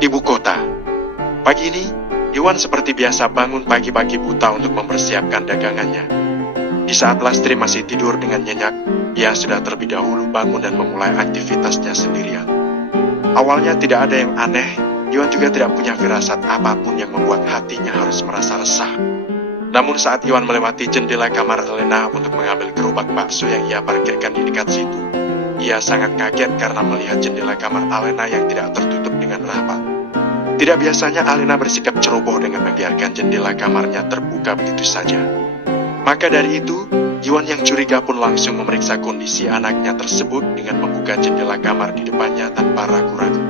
Ibu kota. Pagi ini, Iwan seperti biasa bangun pagi-pagi buta untuk mempersiapkan dagangannya. Di saat Lastri masih tidur dengan nyenyak, ia sudah terlebih dahulu bangun dan memulai aktivitasnya sendirian. Awalnya tidak ada yang aneh, Iwan juga tidak punya firasat apapun yang membuat hatinya harus merasa resah. Namun saat Iwan melewati jendela kamar Alena untuk mengambil gerobak bakso yang ia parkirkan di dekat situ, ia sangat kaget karena melihat jendela kamar Alena yang tidak tertutup dengan rapat. Tidak biasanya Alena bersikap ceroboh dengan membiarkan jendela kamarnya terbuka begitu saja. Maka dari itu, Iwan yang curiga pun langsung memeriksa kondisi anaknya tersebut dengan membuka jendela kamar di depannya tanpa ragu-ragu.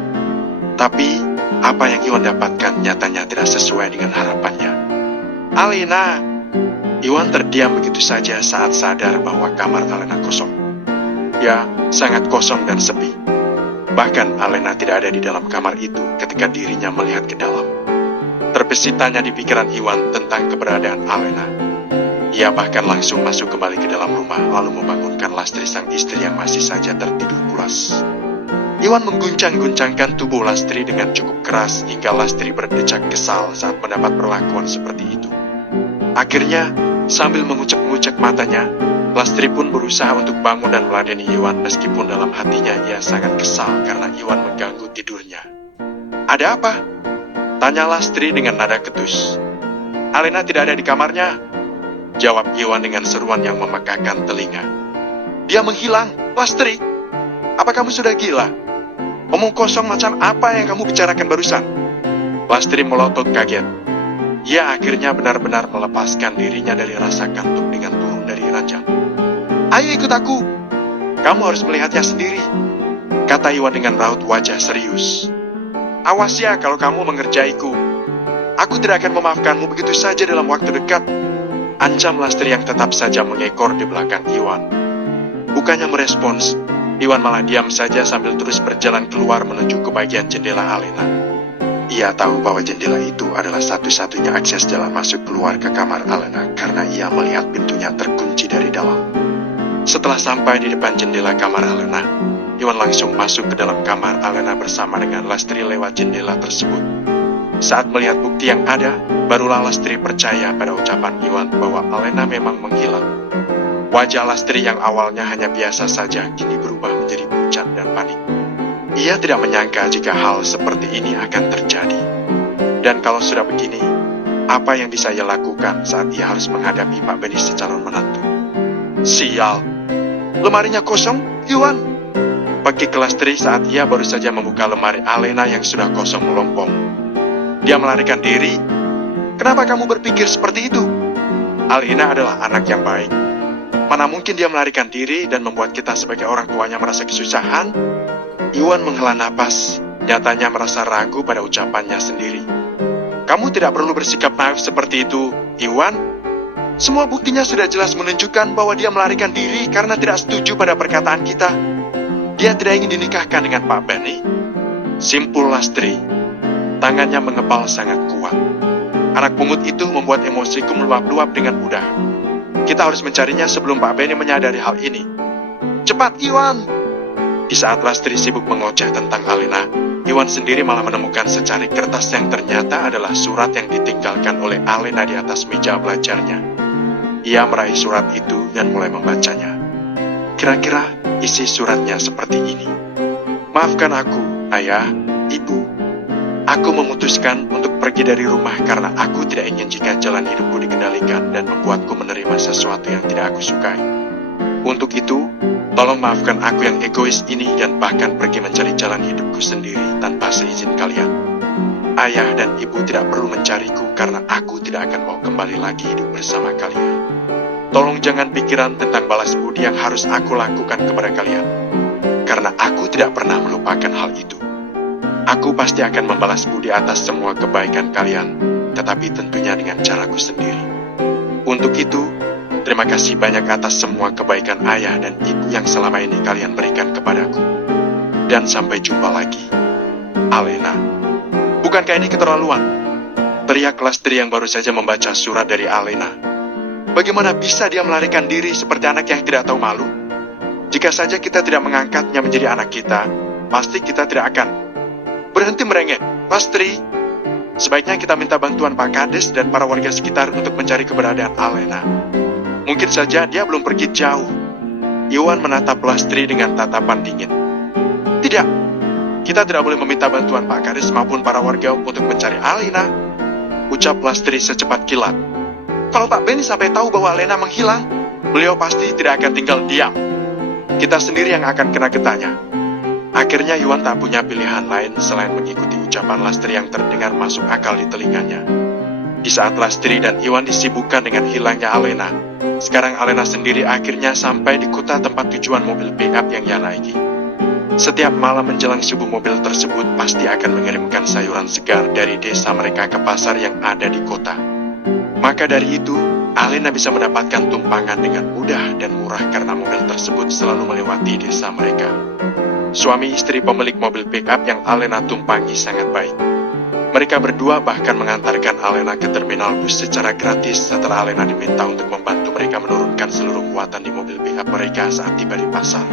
Tapi, apa yang Iwan dapatkan nyatanya tidak sesuai dengan harapannya. Alena! Iwan terdiam begitu saja saat sadar bahwa kamar Alena kosong. Ya, sangat kosong dan sepi. Bahkan Alena tidak ada di dalam kamar itu ketika dirinya melihat ke dalam. Terbesit tanya di pikiran Iwan tentang keberadaan Alena. Ia bahkan langsung masuk kembali ke dalam rumah lalu membangunkan Lastri sang istri yang masih saja tertidur pulas. Iwan mengguncang-guncangkan tubuh Lastri dengan cukup keras hingga Lastri berdecak kesal saat mendapat perlakuan seperti itu. Akhirnya, sambil mengucek-ngucek matanya, Lastri pun berusaha untuk bangun dan meladeni Iwan meskipun dalam hatinya ia sangat kesal karena Iwan mengganggu tidurnya. Ada apa? Tanya Lastri dengan nada ketus. Alena tidak ada di kamarnya, jawab Iwan dengan seruan yang memekakan telinga. Dia menghilang, Lastri. Apa kamu sudah gila? Omong kosong macam apa yang kamu bicarakan barusan? Lastri melotot kaget. Ia akhirnya benar-benar melepaskan dirinya dari rasa kantuk dengan turun dari ranjang. Ayo ikut aku. Kamu harus melihatnya sendiri, kata Iwan dengan raut wajah serius. Awas ya kalau kamu mengerjaiku. Aku tidak akan memaafkanmu begitu saja dalam waktu dekat, ancam Lastri yang tetap saja mengekor di belakang Iwan. Bukannya merespons, Iwan malah diam saja sambil terus berjalan keluar menuju ke bagian jendela Alena. Ia tahu bahwa jendela itu adalah satu-satunya akses jalan masuk keluar ke kamar Alena karena ia melihat pintunya terkunci dari dalam. Setelah sampai di depan jendela kamar Alena, Iwan langsung masuk ke dalam kamar Alena bersama dengan Lastri lewat jendela tersebut. Saat melihat bukti yang ada, barulah Lastri percaya pada ucapan Iwan bahwa Alena memang menghilang. Wajah Lastri yang awalnya hanya biasa saja kini berubah menjadi pucat dan panik. Ia tidak menyangka jika hal seperti ini akan terjadi. Dan kalau sudah begini, apa yang bisa ia lakukan saat ia harus menghadapi Pak Beni calon menantu? Sial! Lemarinya kosong, Iwan. Pakik Lastri saat ia baru saja membuka lemari Alena yang sudah kosong melompong. Dia melarikan diri. Kenapa kamu berpikir seperti itu? Alena adalah anak yang baik. Mana mungkin dia melarikan diri dan membuat kita sebagai orang tuanya merasa kesusahan? Iwan menghela napas, nyatanya merasa ragu pada ucapannya sendiri. Kamu tidak perlu bersikap naif seperti itu, Iwan. Semua buktinya sudah jelas menunjukkan bahwa dia melarikan diri karena tidak setuju pada perkataan kita. Dia tidak ingin dinikahkan dengan Pak Beni. Simpul Lastri. Tangannya mengepal sangat kuat. Anak pungut itu membuat emosiku meluap-luap dengan mudah. Kita harus mencarinya sebelum Pak Beni menyadari hal ini. Cepat, Iwan! Di saat Lastri sibuk mengoceh tentang Alena, Iwan sendiri malah menemukan secari kertas yang ternyata adalah surat yang ditinggalkan oleh Alena di atas meja belajarnya. Ia meraih surat itu dan mulai membacanya. Kira-kira isi suratnya seperti ini. Maafkan aku, Ayah, Ibu. Aku memutuskan untuk pergi dari rumah karena aku tidak ingin jika jalan hidupku dikendalikan dan membuatku menerima sesuatu yang tidak aku sukai. Untuk itu, tolong maafkan aku yang egois ini dan bahkan pergi mencari jalan hidupku sendiri tanpa seizin kalian. Ayah dan ibu tidak perlu mencariku karena aku tidak akan mau kembali lagi hidup bersama kalian. Tolong jangan pikiran tentang balas budi yang harus aku lakukan kepada kalian. Karena aku tidak pernah melupakan hal itu. Aku pasti akan membalas budi atas semua kebaikan kalian, tetapi tentunya dengan caraku sendiri. Untuk itu, terima kasih banyak atas semua kebaikan ayah dan ibu yang selama ini kalian berikan kepadaku. Dan sampai jumpa lagi. Alena. Bukankah ini keterlaluan? Teriak Lastri yang baru saja membaca surat dari Alena. Bagaimana bisa dia melarikan diri seperti anak yang tidak tahu malu? Jika saja kita tidak mengangkatnya menjadi anak kita, pasti kita tidak akan. Berhenti merengek, Lastri. Sebaiknya kita minta bantuan Pak Kades dan para warga sekitar untuk mencari keberadaan Alena. Mungkin saja dia belum pergi jauh. Iwan menatap Lastri dengan tatapan dingin. Tidak, kita tidak boleh meminta bantuan Pak Kades maupun para warga untuk mencari Alena, ucap Lastri secepat kilat. Kalau Pak Benny sampai tahu bahwa Alena menghilang, beliau pasti tidak akan tinggal diam. Kita sendiri yang akan kena getahnya. Akhirnya Iwan tak punya pilihan lain selain mengikuti ucapan Lastri yang terdengar masuk akal di telinganya. Di saat Lastri dan Iwan disibukkan dengan hilangnya Alena, sekarang Alena sendiri akhirnya sampai di kota tempat tujuan mobil pick-up yang ia naiki. Setiap malam menjelang subuh mobil tersebut pasti akan mengirimkan sayuran segar dari desa mereka ke pasar yang ada di kota. Maka dari itu, Alena bisa mendapatkan tumpangan dengan mudah dan murah karena mobil tersebut selalu melewati desa mereka. Suami istri pemilik mobil pick-up yang Alena tumpangi sangat baik. Mereka berdua bahkan mengantarkan Alena ke terminal bus secara gratis setelah Alena diminta untuk membantu mereka menurunkan seluruh muatan di mobil pick-up mereka saat tiba di pasar.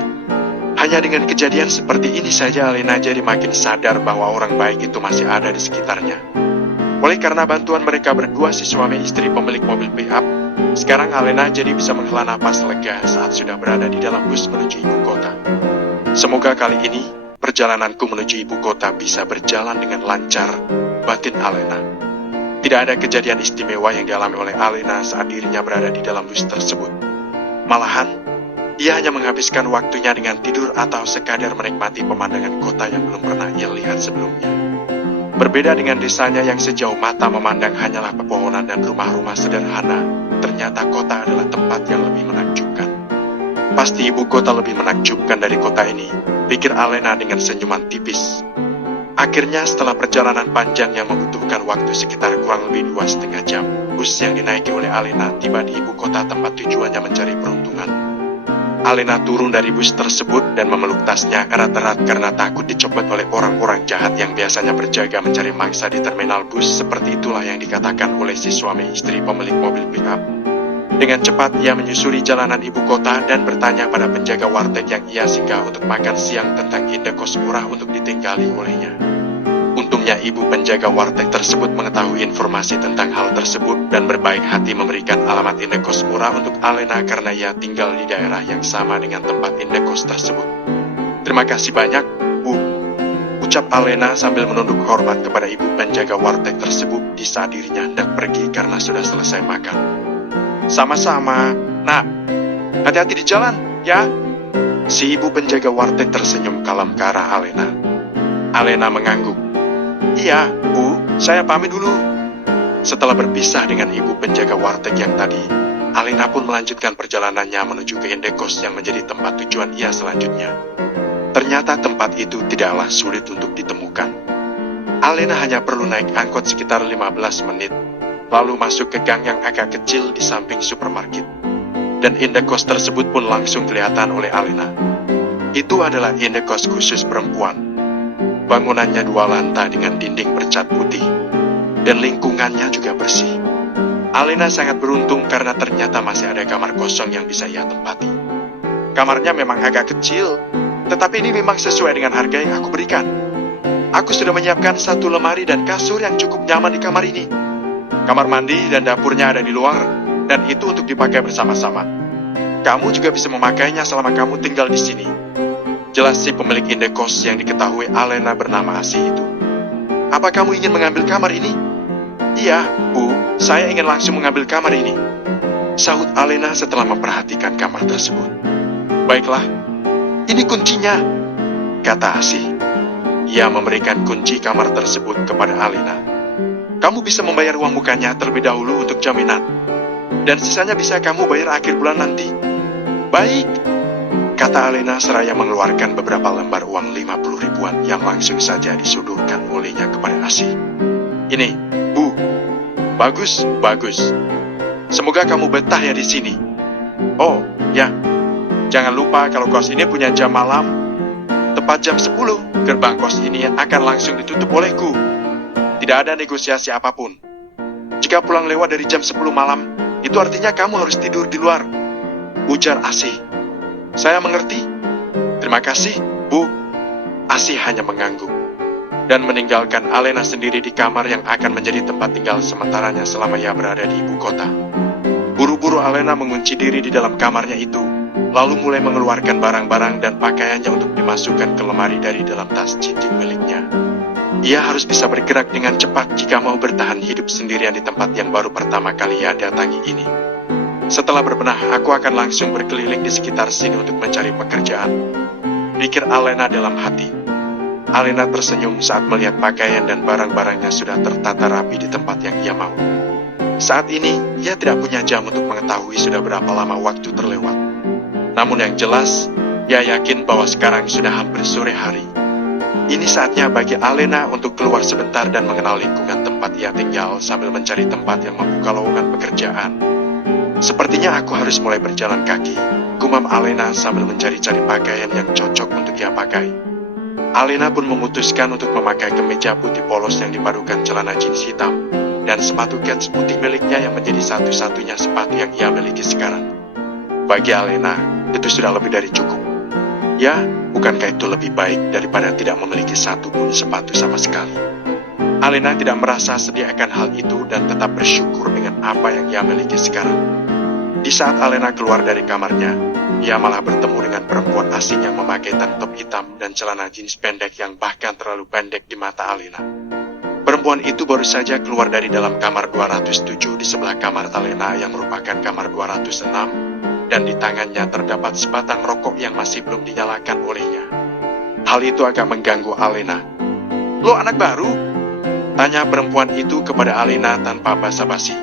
Hanya dengan kejadian seperti ini saja Alena jadi makin sadar bahwa orang baik itu masih ada di sekitarnya. Oleh karena bantuan mereka berdua si suami istri pemilik mobil pick-up, sekarang Alena jadi bisa menghela napas lega saat sudah berada di dalam bus menuju ibu kota. Semoga kali ini perjalananku menuju ibu kota bisa berjalan dengan lancar, batin Alena. Tidak ada kejadian istimewa yang dialami oleh Alena saat dirinya berada di dalam bus tersebut. Malahan, ia hanya menghabiskan waktunya dengan tidur atau sekadar menikmati pemandangan kota yang belum pernah ia lihat sebelumnya. Berbeda dengan desanya yang sejauh mata memandang hanyalah pepohonan dan rumah-rumah sederhana, ternyata kota adalah tempat yang lebih menakjubkan. Pasti ibu kota lebih menakjubkan dari kota ini, pikir Alena dengan senyuman tipis. Akhirnya setelah perjalanan panjang yang membutuhkan waktu sekitar kurang lebih 2,5 jam, bus yang dinaiki oleh Alena tiba di ibu kota tempat tujuannya mencari peruntungan. Alena turun dari bus tersebut dan memeluk tasnya erat-erat karena takut dicopet oleh orang-orang jahat yang biasanya berjaga mencari mangsa di terminal bus. Seperti itulah yang dikatakan oleh si suami istri pemilik mobil pick-up. Dengan cepat ia menyusuri jalanan ibu kota dan bertanya pada penjaga warteg yang ia singgah untuk makan siang tentang indekos murah untuk ditinggali olehnya. Untungnya ibu penjaga warteg tersebut mengetahui informasi tentang hal tersebut dan berbaik hati memberikan alamat indekos murah untuk Alena karena ia tinggal di daerah yang sama dengan tempat indekos tersebut. Terima kasih banyak, Bu, ucap Alena sambil menunduk hormat kepada ibu penjaga warteg tersebut di saat dirinya hendak pergi karena sudah selesai makan. Sama-sama, Nak. Hati-hati di jalan, ya. Si ibu penjaga warteg tersenyum kalem ke arah Alena. Alena mengangguk. Iya, Bu, saya pamit dulu. Setelah berpisah dengan ibu penjaga warteg yang tadi, Alena pun melanjutkan perjalanannya menuju ke indekos yang menjadi tempat tujuan ia selanjutnya. Ternyata tempat itu tidaklah sulit untuk ditemukan. Alena hanya perlu naik angkot sekitar 15 menit. Lalu masuk ke gang yang agak kecil di samping supermarket. Dan indekos tersebut pun langsung kelihatan oleh Alena. Itu adalah indekos khusus perempuan. Bangunannya 2 lantai dengan dinding bercat putih. Dan lingkungannya juga bersih. Alena sangat beruntung karena ternyata masih ada kamar kosong yang bisa ia tempati. Kamarnya memang agak kecil, tetapi ini memang sesuai dengan harga yang aku berikan. Aku sudah menyiapkan 1 lemari dan kasur yang cukup nyaman di kamar ini. Kamar mandi dan dapurnya ada di luar, dan itu untuk dipakai bersama-sama. Kamu juga bisa memakainya selama kamu tinggal di sini. Jelas si pemilik indekos yang diketahui Alena bernama Asih itu. Apa kamu ingin mengambil kamar ini? Iya, Bu, saya ingin langsung mengambil kamar ini, sahut Alena setelah memperhatikan kamar tersebut. Baiklah, ini kuncinya, kata Asih. Ia memberikan kunci kamar tersebut kepada Alena. Kamu bisa membayar uang mukanya terlebih dahulu untuk jaminan. Dan sisanya bisa kamu bayar akhir bulan nanti. Baik, kata Alena seraya mengeluarkan beberapa lembar uang 50 ribuan yang langsung saja disodorkan olehnya kepada Asih. Ini, Bu. Bagus, bagus. Semoga kamu betah ya di sini. Oh, ya. Jangan lupa kalau kos ini punya jam malam. Tepat jam 10, gerbang kos ini akan langsung ditutup olehku. Tidak ada negosiasi apapun. Jika pulang lewat dari jam 10 malam, itu artinya kamu harus tidur di luar, ujar Asih. Saya mengerti. Terima kasih, Bu. Asih hanya mengangguk. dan meninggalkan Alena sendiri di kamar yang akan menjadi tempat tinggal sementaranya selama ia berada di ibu kota. Buru-buru Alena mengunci diri di dalam kamarnya itu, lalu mulai mengeluarkan barang-barang dan pakaiannya untuk dimasukkan ke lemari dari dalam tas cincin miliknya. Ia harus bisa bergerak dengan cepat jika mau bertahan hidup sendirian di tempat yang baru pertama kali ia datangi ini. Setelah berbenah, aku akan langsung berkeliling di sekitar sini untuk mencari pekerjaan, pikir Alena dalam hati. Alena tersenyum saat melihat pakaian dan barang-barangnya sudah tertata rapi di tempat yang ia mau. Saat ini, ia tidak punya jam untuk mengetahui sudah berapa lama waktu terlewat. Namun yang jelas, ia yakin bahwa sekarang sudah hampir sore hari. Ini saatnya bagi Alena untuk keluar sebentar dan mengenal lingkungan tempat ia tinggal sambil mencari tempat yang membuka lowongan pekerjaan. Sepertinya aku harus mulai berjalan kaki, gumam Alena sambil mencari-cari pakaian yang cocok untuk ia pakai. Alena pun memutuskan untuk memakai kemeja putih polos yang dipadukan celana jeans hitam dan sepatu kets putih miliknya yang menjadi satu-satunya sepatu yang ia miliki sekarang. Bagi Alena, itu sudah lebih dari cukup. Ya, bukankah itu lebih baik daripada tidak memiliki satu pun sepatu sama sekali? Alena tidak merasa sedih akan hal itu dan tetap bersyukur dengan apa yang ia miliki sekarang. Di saat Alena keluar dari kamarnya, ia malah bertemu dengan perempuan asing yang memakai tank top hitam dan celana jeans pendek yang bahkan terlalu pendek di mata Alena. Perempuan itu baru saja keluar dari dalam kamar 207 di sebelah kamar Alena yang merupakan kamar 206, dan di tangannya terdapat sebatang rokok yang masih belum dinyalakan olehnya. Hal itu agak mengganggu Alena. "Lo anak baru?" tanya perempuan itu kepada Alena tanpa basa-basi.